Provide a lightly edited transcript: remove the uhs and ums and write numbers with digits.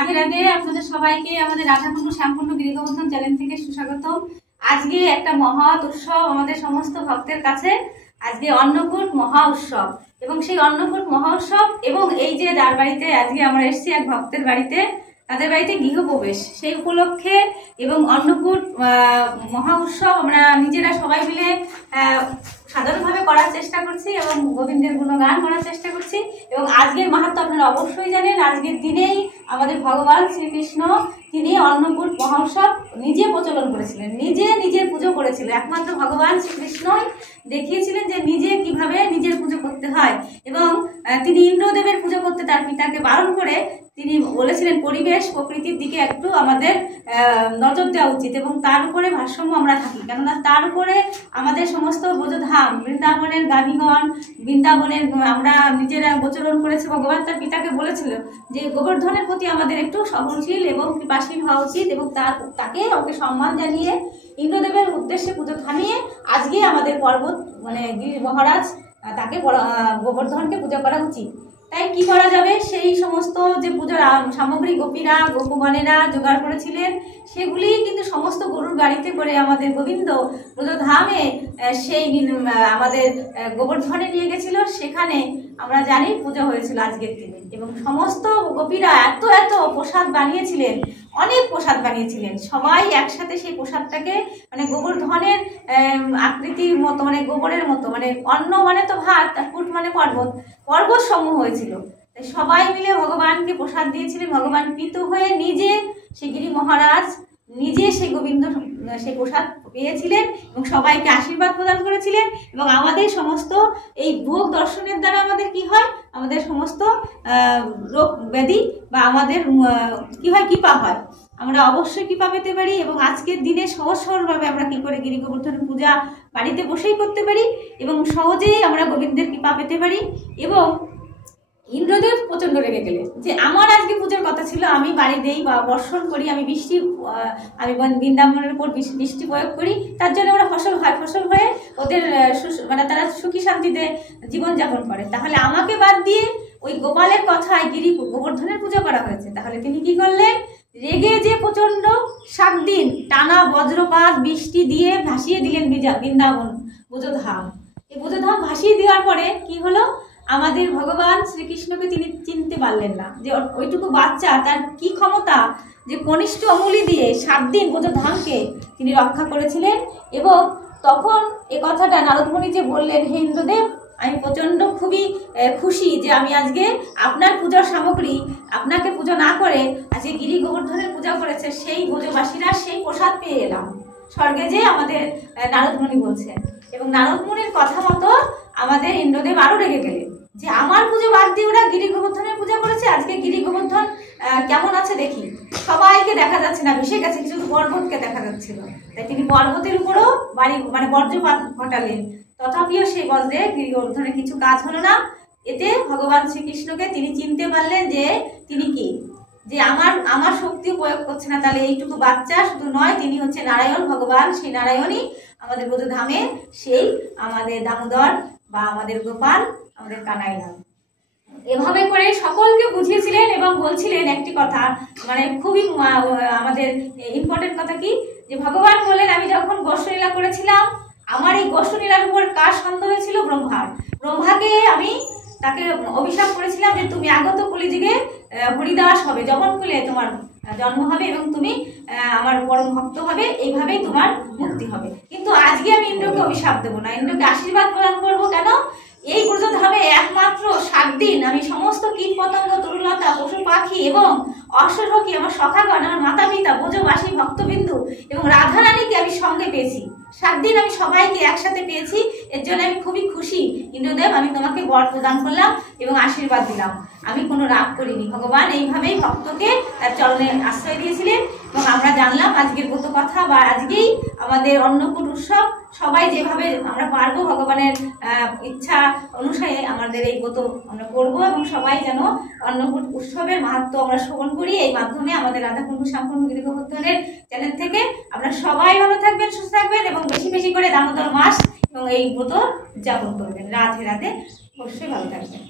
রাধে রাধে। আপনাদের সবাইকে আমাদের রাধাকুণ্ড শ্যামকুণ্ড গৃহবন্ধন চ্যানেল থেকে সুস্বাগতম। আজকে একটা মহৎ উৎসব আমাদের সমস্ত ভক্তের কাছে। আজকে অন্নকূট মহা উৎসব এবং সেই অন্নকূট মহা উৎসব এবং এই যে যার বাড়িতে আজকে আমরা এসেছি এক ভক্তের বাড়িতে, তাদের বাড়িতে গৃহপ্রবেশ, সেই উপলক্ষে এবং অন্নকূট মহা উৎসব আমরা নিজেরা সবাই মিলে সাধারণভাবে করার চেষ্টা করছি এবং গোবিন্দের গুণগান করার চেষ্টা করছি। এবং আজকের মাহাত্ম্য আপনারা অবশ্যই জানেন। আজকের দিনেই আমাদের ভগবান শ্রীকৃষ্ণ তিনি অন্নকূট মহা উৎসব নিজে প্রচলন করেছিলেন, নিজের পুজো করেছিলেন। একমাত্র ভগবান শ্রীকৃষ্ণই দেখিয়েছিলেন যে নিজে কিভাবে নিজের পুজো করতে হয়। এবং তিনি ইন্দ্রদেবের পুজো করতে তার পিতাকে বারণ করে তিনি বলেছিলেন পরিবেশ প্রকৃতির দিকে একটু আমাদের নজর দেওয়া উচিত এবং তার উপরে ভারসাম্য আমরা থাকি, কেননা তার উপরে আমাদের সমস্ত ব্রজধাম বৃন্দাবনের গাভীগণ, বৃন্দাবনের আমরা নিজেরা গোচরণ করেছে। ভগবান তার পিতাকে বলেছিল যে গোবর্ধনের প্রতি আমাদের একটু সহনশীল এবং কৃপাশীল হওয়া উচিত এবং ওকে সম্মান জানিয়ে ইন্দ্রদেবের উদ্দেশ্যে পুজো থামিয়ে আজকে আমাদের পর্বত গিরি মহারাজ তাকে গোবর্ধনকে পূজা করা উচিত। তাই কি করা যাবে, সেই সমস্ত যে পুজোর সামগ্রী গোপীরা গোপগণেরা জোগাড় করেছিলেন সেগুলি কিন্তু সমস্ত গরুর গাড়িতে করে আমাদের গোবিন্দ ব্রজধামে সেই আমাদের গোবর্ধনে নিয়ে গেছিল। সেখানে আমরা জানি পুজো হয়েছিল আজকের দিনে এবং সমস্ত গোপীরা এত প্রসাদ বানিয়েছিলেন, অনেক প্রসাদ বানিয়েছিলেন। সবাই একসাথে সেই প্রসাদটাকে গোবর্ধনের আকৃতির মতো গোবরের মতো অন্ন তো ভাত আর কূট পর্বত সমূহ হয়েছিল। তাই সবাই মিলে ভগবানকে প্রসাদ দিয়েছিলেন। ভগবান প্রীত হয়ে নিজে সেই গিরি মহারাজ নিজে সেই গোবিন্দ সেই প্রসাদ পেয়েছিলেন এবং সবাইকে আশীর্বাদ প্রদান করেছিলেন। এবং আমাদের সমস্ত এই ভোগ দর্শনের দ্বারা আমাদের কি হয়, আমাদের সমস্ত রোগ ব্যাধি বা আমাদের কি হয়, কৃপা হয়, আমরা অবশ্যই কৃপা পেতে পারি। এবং আজকের দিনে সহজ সরলভাবে আমরা কি করে গিরি গোবর্ধনের পূজা বাড়িতে বসেই করতে পারি এবং সহজেই আমরা গোবিন্দের কৃপা পেতে পারি। এবং ইন্দ্রদেব প্রচন্ড রেগে গেলেন যে আমার আজকে পুজোর কথা ছিল, আমি বাড়ি দেই বা বর্ষণ করি, আমি বৃন্দাবনের উপর বৃষ্টি প্রয়োগ করি, তার জন্য ওরা ফসল হয়ে ওদের তারা সুখী শান্তিতে জীবনযাপন করে। তাহলে আমাকে বাদ দিয়ে ওই গোপালের কথায় গিরি গোবর্ধনের পুজো করা হয়েছে। তাহলে তিনি কি করলেন, রেগে যে প্রচন্ড 7 দিন টানা বজ্রপাত বৃষ্টি দিয়ে ভাসিয়ে দিলেন বৃন্দাবন ব্রজধাম। এই ব্রজধাম ভাসিয়ে দেওয়ার পরে কি হলো, আমাদের ভগবান শ্রীকৃষ্ণকে তিনি চিনতে পারলেন না যে ওইটুকু বাচ্চা তার কি ক্ষমতা যে কনিষ্ঠ অঙ্গুলি দিয়ে 7 দিন ব্রজধামকে তিনি রক্ষা করেছিলেন। এবং তখন এ কথাটা নারদমুনি যে বললেন, হে ইন্দ্রদেব, আমি প্রচণ্ড খুবই খুশি যে আমি আজকে আপনার পূজার সামগ্রী আপনাকে পুজো না করে আজকে গিরি গোবর্ধনের পূজা করেছে সেই ব্রজবাসীরা সেই প্রসাদ পেয়ে এলাম স্বর্গে, যে আমাদের নারদমুনি বলছেন। এবং নারদমুনির কথা মতো আমাদের ইন্দ্রদেব আরো রেগে গেলেন যে আমার পুজো বাদ দিয়ে ওরা গিরি গোবর্ধনের পূজা করেছে। আজকে গিরি গোবর্ধন কেমন আছে দেখি। সবাইকে দেখা যাচ্ছে না, ভেসে গেছে, কিছু পর্বতকে দেখা যাচ্ছিল। তাই তিনি পর্বতের উপরও বজ্রপাত ঘটালেন। তথাপিও সেই বজ্রে গিরি গোবর্ধনের কিছু কাজ হলো না। এতে ভগবান শ্রীকৃষ্ণকে তিনি চিনতে পারলেন যে তিনি কি, যে আমার শক্তি প্রয়োগ করছে না। তাহলে এইটুকু বাচ্চা শুধু নয়, তিনি হচ্ছে নারায়ণ ভগবান। সেই নারায়ণই আমাদের ব্রজধামে সেই আমাদের দামোদর বা আমাদের গোপাল, আমাদের কানাইলাল। এভাবে করে সকলকে বুঝিয়েছিলেন এবং বলছিলেন একটি কথা, খুবই আমাদের ইম্পর্টেন্ট কথা কি, যে ভগবান বললেন আমি যখন গোষ্ঠলীলা করেছিলাম, আমার এই গোষ্ঠলীলার উপর কার সন্দেহ হয়েছিল, ব্রহ্মাকে আমি তাকে অভিশাপ করেছিলাম যে তুমি আগত কলিযুগে হরিদাস হবে, যবনকুলে তোমার জন্ম হবে এবং তুমি আমার পরম ভক্ত হবে, এইভাবেই তোমার মুক্তি হবে। কিন্তু আজকে আমি ইন্দ্রকে অভিশাপ দেবো না, ইন্দ্রকে আশীর্বাদ প্রদান করবো। কেন, এই ব্রজধামে একমাত্র 7 দিন আমি সমস্ত কীট পতঙ্গ তরুলতা পশু পাখি এবং অশ্বসখী আমার সখাগণ, আমার মাতা পিতা ব্রজবাসী ভক্তবিন্দু এবং রাধারানীকে আমি সঙ্গে পেয়েছি। 7 দিন আমি সবাইকে একসাথে পেয়েছি। এর জন্য আমি খুবই খুশি ইন্দ্রদেব, আমি তোমাকে বর প্রদান করলাম এবং আশীর্বাদ দিলাম, আমি কোনো রাগ করিনি। ভগবান এইভাবেই ভক্তকে তার চরণে আশ্রয় দিয়েছিলেন। এবং আমরা জানলাম আজকের ব্রত কথা বা আজকেই আমাদের অন্নকূট উৎসব। সবাই যেভাবে আমরা পারবো ভগবানের ইচ্ছা অনুসারে আমাদের এই ব্রত আমরা করবো এবং সবাই যেন অন্নকূট উৎসবের মাহাত্ম্য আমরা শ্রবণ করি। এই মাধ্যমে আমাদের রাধাকুণ্ড শ্যামকুণ্ড গৃহবন্ধনের চ্যানেল থেকে আপনারা সবাই ভালো থাকবেন, সুস্থ থাকবেন এবং বেশি বেশি করে দামোদর মাস এবং এই ব্রত উদযাপন করবেন। রাধে রাধে, অবশ্যই ভালো থাকবেন।